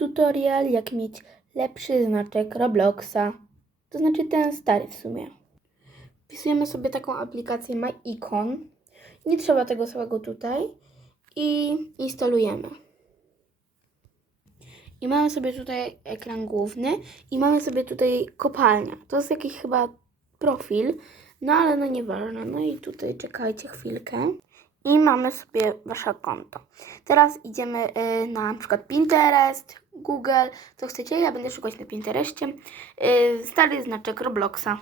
tutorial, jak mieć lepszy znaczek Robloxa. To znaczy ten stary w sumie. Wpisujemy sobie taką aplikację MyIcon. Nie trzeba tego całego tutaj. I instalujemy. I mamy sobie tutaj ekran główny i mamy sobie tutaj kopalnia. To jest jakiś chyba profil, no ale no nieważne. No i tutaj czekajcie chwilkę. I mamy sobie wasze konto. Teraz idziemy y, na, przykład Pinterest, Google, co chcecie. Ja będę szukać na Pinterestie. Y, stary znaczek Robloxa.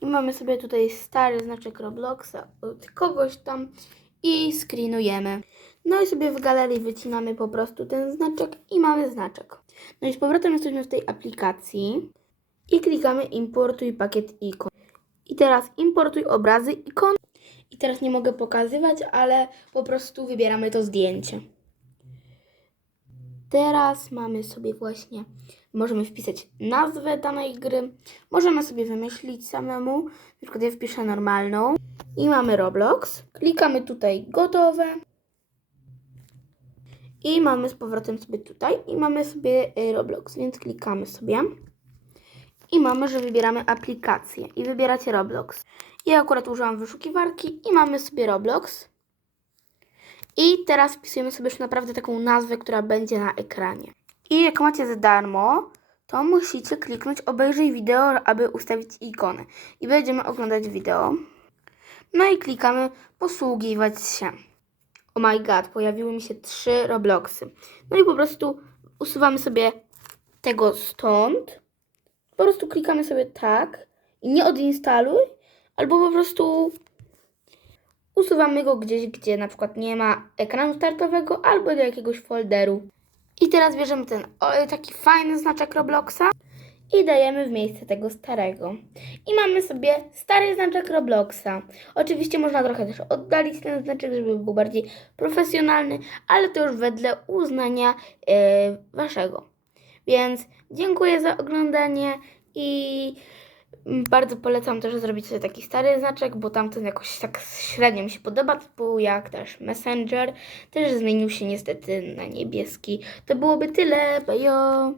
I mamy sobie tutaj stary znaczek Robloxa od kogoś tam i screenujemy. No i sobie w galerii wycinamy po prostu ten znaczek i mamy znaczek. No i z powrotem jesteśmy w tej aplikacji i klikamy importuj pakiet ikon. I teraz importuj obrazy ikon. Teraz nie mogę pokazywać, ale po prostu wybieramy to zdjęcie. Teraz mamy sobie właśnie, możemy wpisać nazwę danej gry, możemy sobie wymyślić samemu, na przykład ja wpiszę normalną. I mamy Roblox. Klikamy tutaj gotowe. I mamy z powrotem sobie tutaj. I mamy sobie y, Roblox, więc klikamy sobie i mamy, że wybieramy aplikację i wybieracie Roblox. Ja akurat użyłam wyszukiwarki i mamy sobie Roblox. I teraz wpisujemy sobie już naprawdę taką nazwę, która będzie na ekranie. I jak macie za darmo, to musicie kliknąć obejrzyj wideo, aby ustawić ikonę. I będziemy oglądać wideo. No i klikamy posługiwać się. Oh my god, pojawiły mi się trzy Robloxy. No i po prostu usuwamy sobie tego stąd. Po prostu klikamy sobie tak i nie odinstaluj, albo po prostu usuwamy go gdzieś, gdzie na przykład nie ma ekranu startowego, albo do jakiegoś folderu. I teraz bierzemy ten o, taki fajny znaczek Robloxa i dajemy w miejsce tego starego. I mamy sobie stary znaczek Robloxa. Oczywiście można trochę też oddalić ten znaczek, żeby był bardziej profesjonalny, ale to już wedle uznania e, waszego. Więc dziękuję za oglądanie i bardzo polecam też zrobić sobie taki stary znaczek, bo tamten jakoś tak średnio mi się podoba, typu jak też Messenger. Też zmienił się niestety na niebieski. To byłoby tyle, bajo!